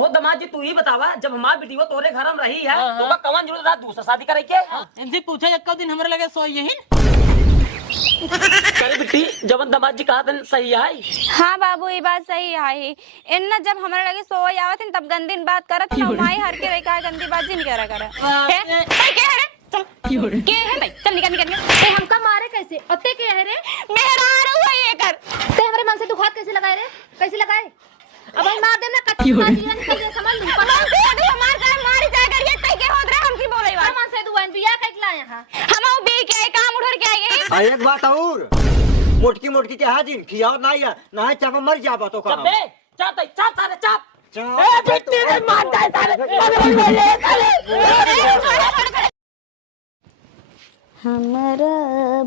हो दमाद जी तू ही बतावा, जब हमार बेटी वो तोरे घर में रही है तो का कवन जरूरत था दूसरा शादी करे के? इनसे पूछा एक दिन हमरे लगे सोई यही करे बेटी जब दमाद जी कहा था सही है। हाँ बाबू ये बात सही है। इन जब हमारे लगे सोई आवत तब गंदी बात करत माई हर के वे का गंदी बात जी नहीं करा करे के है भाई चल निकल निकल ते हमका मारे कैसे अते के है रे मेरा हुआ ये कर ते हमारे मन से तू हाथ कैसे लगाए रे कैसे लगाए अब हम मार देना कच्ची बात है नहीं समझ लूं मन से अगर हमार का मारी जाकर ये तई के होत रे हम की बोले बा मन से दुआन बिया कैला यहां हम बे के काम उधर के आए एक बात और मोटकी मोटकी के हाजिन खियाओ ना चाप मर जाबो तो का बे चाप चाप सारे चाप ए बेटी ने मार दे सारे हमरा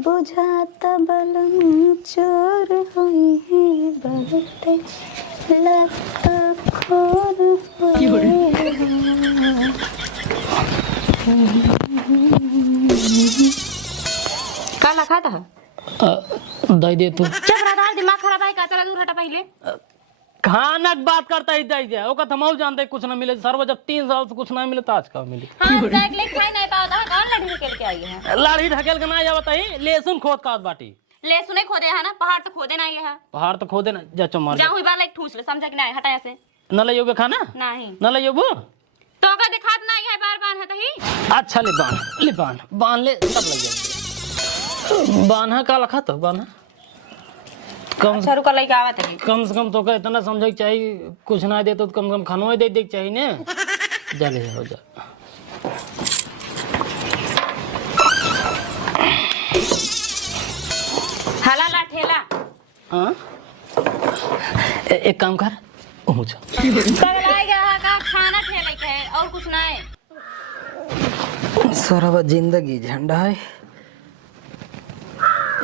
बुझात बलम चोर होई है बहुते लत खोर होई का लखा था दे दे तू चुप रहा दिमाग खराब है का चला दूर हटा पहले खानक बात करता ही दे जाए ओका तमाऊ जानते कुछ ना मिले सर्व जब 3 साल से कुछ ना मिले तो आज का मिले हां बैग ले खाई नहीं पाता कौन लड़ी निकल के आई है लाड़ी ढकेल के ना जा बताई लहसुन खोद का बाटी ले सुने खोदे है ना पहाड़ तो खोदे ना ये है पहाड़ तो खोदे ना जा चमार जा हुई बाल एक ठूस ले समझ के नहीं हटाया से न ले योगे खाना नहीं न ले योबो तो का दिखात नहीं है बार-बार है तही अच्छा ले बांध ले सब लग जाएगा बांधा का लखा तो बांधा कम अच्छा रुका लेके आवत है कम से कम तो का इतना समझे के चाहिए कुछ ना दे तो कम से कम खानो दे के चाहिए ने जा ले हो जा हाला ला ठेला हां एक काम कर ऊंचा पगलाएगा का खाना ठेले के है और कुछ नहीं सारा जिंदगी झंडा है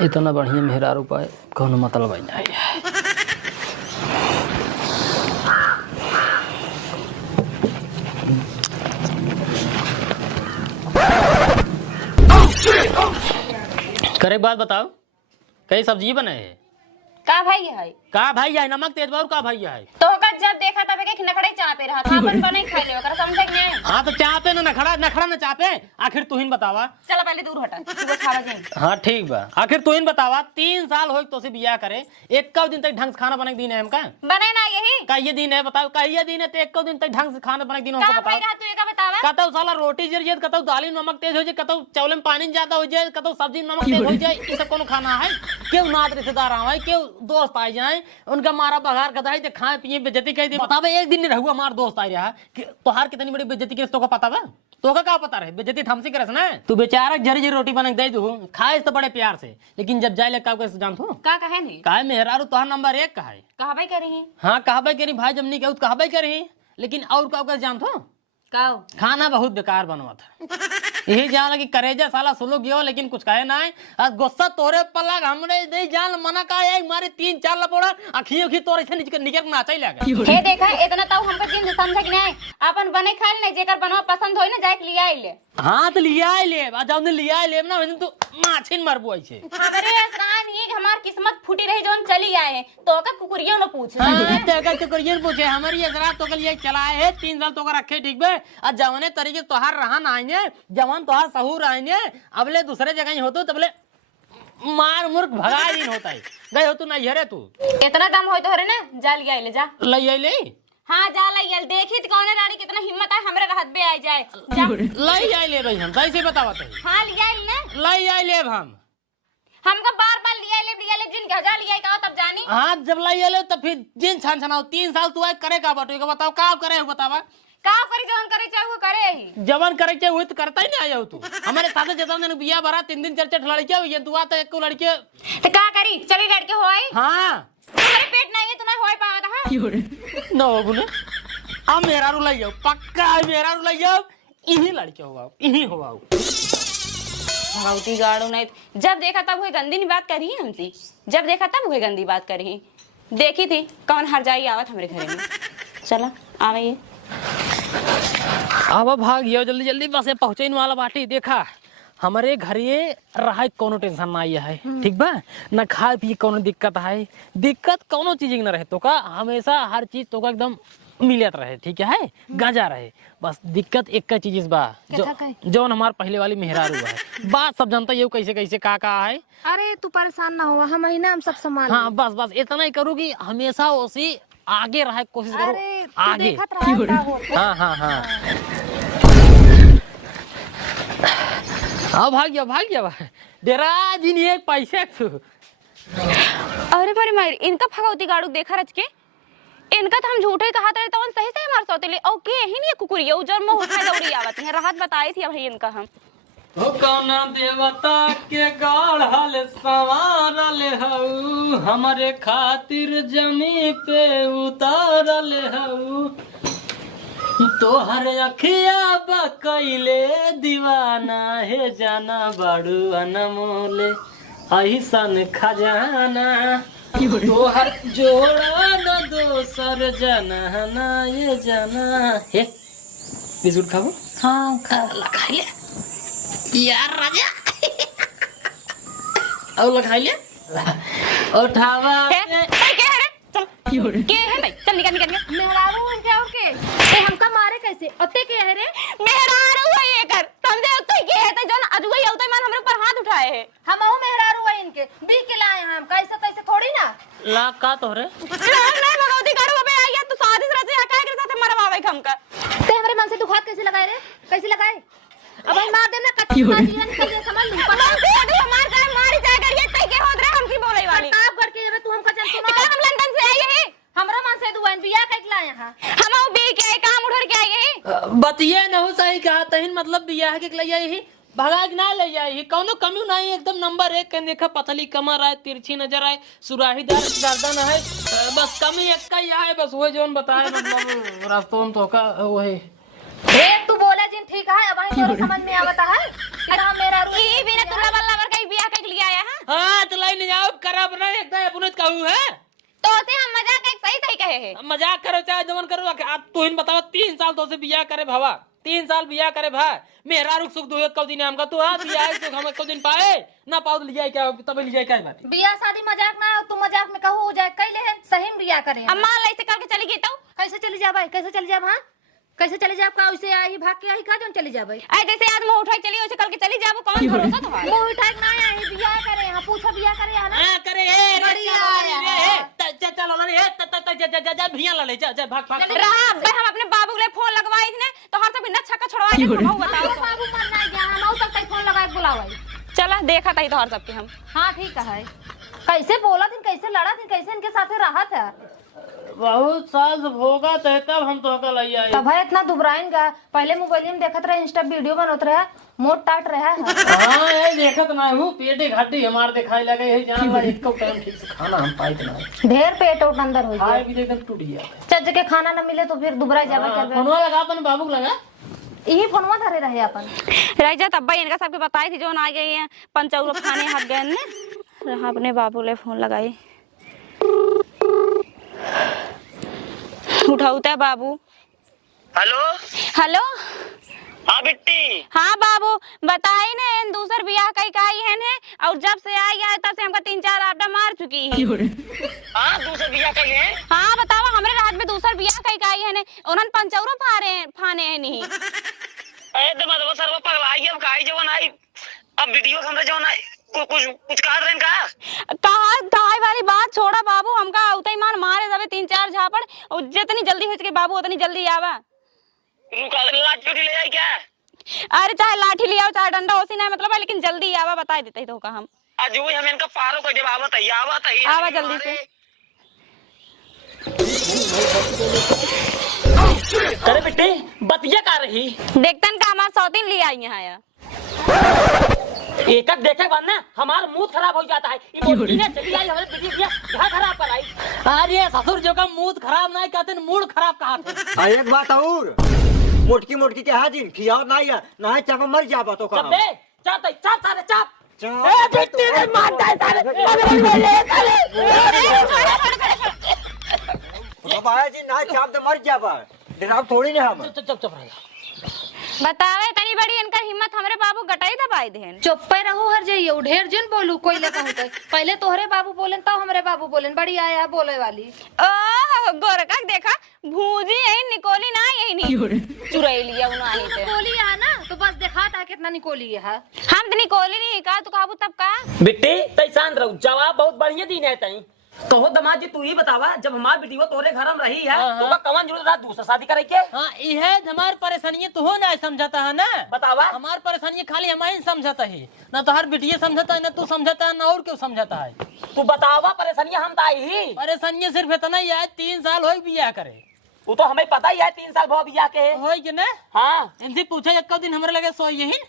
इतना बढ़िया मेहरारू पाए कौन मतलब आई नहीं करे बात बताओ कई सब्जी बने है का भाई है का भाई है नमक तेज बार का भाई है तो का जब देखा तब के नखड़े चापे रहा था अपन बने खाई ले ओकरा समझ के नहीं हां तो चापे ना नखड़ा ना चापे आखिर तू ही बतावा चल पहले दूर हटा सुबह 6 बजे हां ठीक बा आखिर तू ही बतावा 3 साल होई तो से बियाह करे एक दिन तक ढंग से खाना बने के दिन है हमका बने ना यही का ये दिन है बताओ का ये दिन है तो एक दिन तक ढंग से खाना बने के दिन हमको का भाई बताओ रहा तू का बतावा कतौ साला रोटी जर जे कतौ दाली नमक तेज हो जाए कतौ चावल में पानी ज्यादा हो जाए कतौ सब्जी नमक तेज हो जाए ई सब कोनो खाना है क्यों नात रिश्तेदार आवे क्यों दोस्त आ जाए उनका मारा बघार कदाई तो खाए पिए बेइज्जती कह दे बतावे एक दिन नहीं रहूगा हमारा दोस्त आ रहा कि तोहार कितनी बड़ी बेइज्जती करे तो का पता बा तो का पता रहे बेइज्जती थमसी करस ना तू बेचारा जरी जरी रोटी बना के दे दू खाए तो बड़े प्यार से लेकिन जब जाए ले का कैसे जानथू का कहे नहीं काहे मेहरारू तोहार नंबर 1 का है कहा भाई करेंगे हां कहबे करी भाई जमनी के कहबे करी लेकिन और का कैसे जानथू काओ खाना बहुत बेकार बनवा था यही जान कि करेजा साला सुलो गयो लेकिन कुछ कहे ना है गुस्सा तोरे पलग हमरे नहीं जान मना का है मारे 3-4 लपोड़ा अखी तोरे से निकल नाचा ही लगा हे देखा इतना तो हमको जिन समझ के नहीं अपन बने खाइल नहीं जेकर बनवा पसंद होई ना जाए के लिया ले हां तो लिया ले आ जाऊ ने लिया ले ना वजन तो माछिन मरबो आई छे हमरे आसान ये हमार किस्मत फूटी रही जोन चली आए है तो का कुकुरिया न पूछ तो का कुकुरियन पूछे हमारी एकरा तो के लिए चलाए है 3 साल तो का रखे ठीक बे आ जवाने तरीके तोहार रहन आइने जवान तोहार सहूर आइने अबले दूसरे जगह ही होतो तबले मार मुर्ख भगा दिन होता है गए हो तू नहीं हरे तू इतना दम होय तो हरे ना जा लिया ले जा ले हां जा लिया देखी तो कौन रानी कितना हिम्मत है हमरे हाथ पे आ जाए ले ले भाई हम कैसे बतावत है हां लिया ना ले हम हमका बार-बार लिया ले जिन गजा लिया का तब जानी हां जब ले तो फिर जिन छान छनाओ 3 साल तू आए करे का बाटो का बताओ का करे हो बतावा का करी जवन करे चाहे वो करे ही जवान करे के हुई तो करता ही नहीं आया तू हमारे साथ जता ने बिया भरा 3 दिन 4 लड़के हुई तू आता एक लड़के तो का करी चली लड़के होई हां तुम्हारे पेट नहीं है तो नहीं होई पावत हां न हो गुने आ मेरा रू लइयो पक्का मेरा रू लइयो इही लड़के होवा इही होवा भगवती गाड़ो नहीं जब देखा तब हुई गंदी बात करी हमसे जब देखा तब हुई गंदी बात करी देखी थी कौन हर जाई आवत हमरे घर में चला आवे अब भाग गया जल्दी जल्दी बस पहुंचे वाला बाटी देखा हमारे घर ये रहा कोनो टेंशन ना है ठीक बा ना खाए पिए कोनो दिक्कत है दिक्कत कोनो चीज न रहे तो का हमेशा हर चीज तो का एकदम मिलत रहे, ठीक है, गांजा रहे। बस दिक्कत एक का चीज इस बा जौन हमार पहले वाली मेहरारू है, बात सब जानता ये कैसे कैसे का है। अरे तू परेशान ना हुआ, हम महीना हम सब संभाल। हाँ बस बस इतना ही करूँ कि हमेशा उसी आगे रहे कोशिश करो, अरे तू आगे। देखत रहा का होता। हाँ हाँ हाँ हाँ भाग गया डेरा जी नहीं एक पैसे तू। अरे मारी मारी इनका भगवती गाड़ू देखा रच के, इनका तो हम झूठे ही कहा था तो सही से हमारे सौतेले ओके ही नहीं कुकुरिया उजर में उठा दौड़ी आवत है। राहत बताई थी भाई इनका हम हो कौना देवता के गाढ़ल सवारल हऊ, हमारे खातिर जमी पे उतारल हऊ, तोहर अखिया बकैले दीवाना है जाना बड़ू अनमोले ऐसन खजाना, तोहर जोड़ा न दोसर जाना ये जाना है। बिस्कुट खाबो? हाँ खा। खाइए यार राजा और लखाइए उठावा के है भाई चल निकल निकल मेहरारू इनके और के ए हमका मारे कैसे अते के है रे? मेहरारू है ये कर समझे तो के है तो जन अजुई औते मान हमरे पर हाथ उठाए है। हमहू मेहरारू है इनके बी के लाए हम कैसे कैसे थोड़ी ना ला का तोरे नहीं भगवती गाड़ू पे आया तू शादी से रचे हकाए के साथ मरवावे हमका ते हमरे मन से दुखात कैसे लगाए रे? कैसे लगाए? अब हम मार देना कच्ची बात जीवन के समझ लूं पर मार जाए मारी जाए करिए तई के होत रे हमकी बोले वाली आप कर के जब तू हमका चल सुना हम लंदन से आए है हमरा मन से दुआन बिया कैसे लाए यहां हम बी के काम उधर के आए है। बतिये न हो सही कहा तहिन मतलब बियाह के ले यही भगाग ना ले जाए कौनो कमी नहीं, एकदम नंबर 1 के देखा पतली कमर आए, तिरछी नजर आए, सुराहीदार गर्दन है, बस कमी एक का ही है, बस वही जोन बताए मतलब रास्तों तो का वही। ए तू बोला जिन ठीक है अब ही समझ में आवता है अरे हम मेहरारू ई बिना तुला वाला वर कई बियाह के लिए आया है। हां चलाई नहीं जाओ करब ना एकदम अपने कहू है तो से हम मजाक एक सही सही कहे है। मजाक करो चाहे जमन करो, आप तू इन बताओ 3 साल तो से बियाह करे भावा, 3 साल बियाह करे भाई मेहरारू सुख दो एक दिन हमका तू हां बियाह सुख हम एक दिन पाए ना पाओ लिया क्या तब लिया क्या बात बिया शादी मजाक ना हो, तू मजाक में कहू हो जाए कैले है सही में बिया करे अब मान ले से करके चली गई तो कैसे चली जा भाई कैसे चली जा? हां कैसे चले जाब का वैसे आई भाग के आई का जोन चली जाबे ऐ जैसे आज मुंह उठाई चली वैसे कल के चली जाबो कौन भरोसा तुम्हारा मुंह उठाए ना आई बिया करे हां पूछो बिया करे हां ना हां करे ए बढ़िया चल चल रे जा भिया ला ले जा भाग भाग रहा बे हम अपने बाबू के लिए फोन लगवाई थी ने तो हर सब बिना छक्का छुड़वा के हम बताओ तो बाबू मरना गया हम तक फोन लगा के बुलावाई चला देखा तई तो हर सब के हम हां ठीक है कैसे बोला थी कैसे लड़ा थी कैसे इनके साथे रहा था बहुत साल होगा तो तब हम तो कल आई तब है इतना दुबराइन गा पहले मोबाइल में देखत रहे इंस्टा वीडियो बनत रहे मोट टाट रहा है हां ये देखत ना हूं पेटे घाटी हमार दिखाई लगे है जान ला एक टाइम ठीक से खाना हम पाई ना ढेर पेट उठ अंदर हो आए जाए भी एकदम टूट गया चज के खाना न मिले तो फिर दुबरा जावे करबे फोनवा लगा अपन बाबू लगा यही फोनवा धरे रहे अपन राजा तब्बा इनका सबके बताई थी जो आ गई है पंचौरो खाने हाथ गए ने रहा अपने बाबू ले फोन लगाई उठाऊता बाबू। हेलो हेलो हाँ बिट्टी हाँ बाबू बताई ने इन दूसर बियाह कई काई है और जब से आई है तब से हमका 3-4 आपदा मार चुकी है। हाँ दूसरे बिया के लिए हाँ बताओ हमरे रात में दूसर बियाह कई काई है ने उन्हन पंचौरो फाने है नहीं अरे तो मतलब सर वो पगलाई अब काई जवन आई अब वीडियो हमरे जवन आई कुछ कहा रहे कहा दाई वाली बात छोड़ा बाबू हमका उतई मान मारे जावे 3-4 झापड़ और जितनी जल्दी हो सके बाबू उतनी जल्दी आवा लाठी ले आई क्या अरे चाहे लाठी ले आओ चाहे डंडा होसी ना मतलब है लेकिन जल्दी आवा बता देते तो का हम आज वो हम इनका पारो कर जब आवत है आवा जल्दी से अरे बेटे बतिया का रही देखतन का हमार सौतीन ले आई यहाँ एक देखे बाद ना हमारा मूड खराब हो जाता है ये बोली ने चली आई हमारे बेटी दिया घर खराब कर आई। अरे ससुर जो का मूड खराब नहीं कहते मूड खराब कहा थे। एक बात और मोटकी मोटकी के हाजिन खियाओ ना है चापा मर जाबा तो का बे चाप चाप सारे चाप ए बेटी ने मारता है सारे बाबा जी ना चाप तो मर जाबा डराव थोड़ी ना हम। चुप चुप रह। बतावे तनी बड़ी इनका हिम्मत हमरे बाबू गटाई दबाई देन। चुप पे रहो हर जाइए ढेर जिन बोलू कोई लगा होता है। पहले तोहरे बाबू बोलेन तब हमरे बाबू बोलेन बड़ी आया बोले वाली। ओह गोरका देखा भूजी यही निकोली ना यही नहीं चुराई लिया उन्हें थे। निकोली है ना तो बस देखा था कितना निकोली है। हम तो निकोली नहीं का तो काबू तब का बेटे तई शांत रहो, जवाब बहुत बढ़िया दी है तई। कहो दमाद जी तू ही बतावा, जब हमार बेटी तोरे घर में रही है तो का कवन जरूरत रहा दूसरा शादी करे के? हां इहे हमार परेशानी तो हो ना समझता है ना, बतावा। हमार परेशानी खाली हमारी समझता है ना, तो हर बेटिए समझता है ना, तू समझता है ना, और क्यों समझता है? तू बतावा परेशानी हम ताई ही। परेशानी सिर्फ इतना ही है 3 साल हो बियाह करे। वो तो हमें पता ही है 3 साल भो बियाह के होई के ना। हां इनसे पूछे एक दिन हमरे लगे सोई यही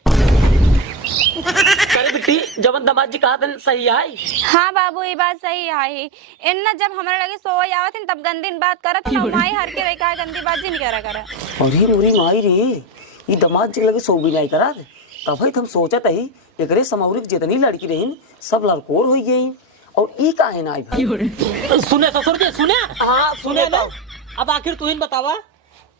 करे बेटी जवन दमाद जी कहा था सही है। हाँ बाबू ये बात सही है। इन जब हमारे लगे सोई आवत हैं तब गंदी बात करत ना माई हर के रही गंदी बात जी नहीं करा। अरे मोरी माई रे ये दमाद जी लगे सो भी नहीं करा तब हम सोचत ही एकरे समौरिक जितनी लड़की रही सब लड़कोर हो गई और ई काहे ना आई भाई। सुने ससुर जी सुने। हाँ सुने ना। अब आखिर तू ही बतावा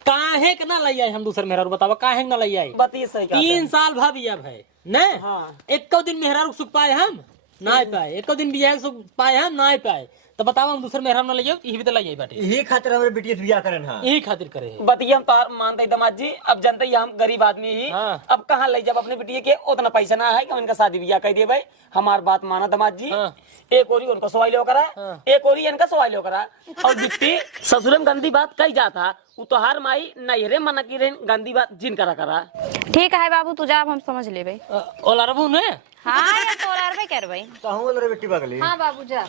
काहे के ना लई आई हम दूसर मेहरारू, बतावा काहे ना लई आई? बती सही 3 साल भाभी अब है ने। हाँ। एक दिन मेहरारू सुख पाए हम ना पाए, एक दिन बियाह सुख पाए हम ना पाए, तो बतावा हम दूसर मेहरारू ना लई यही भी तो लई आई बाटे। यही खातिर हमरे बेटी से बियाह करन। हां यही खातिर करे बतिया हम तार मानते दमाद जी। अब जानते ही हम गरीब आदमी ही। हाँ। अब कहाँ ले जब अपने बेटी के उतना पैसा ना है कि उनका शादी बियाह कर दे भाई। हमार बात माना दमाद जी। हाँ। एक ओरी उनको सवाई लो करा। हाँ। एक ओरी इनका सवाई लो करा। और बिट्टी ससुर में गंदी बात कही जाता वो तो हर माई नैहरे मना की रही गंदी बात जिन करा। ठीक है बाबू तू जा, हम समझ ले भाई। ओला रबू ने। हाँ यार तोलार भाई कर भाई कहूं वाला रे बेटी बगली। हाँ बाबू जा।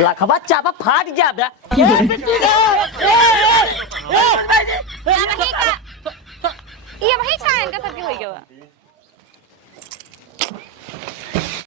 लाखबा चापा फाट जा बे। ये वही का इनका सबकी हो गया।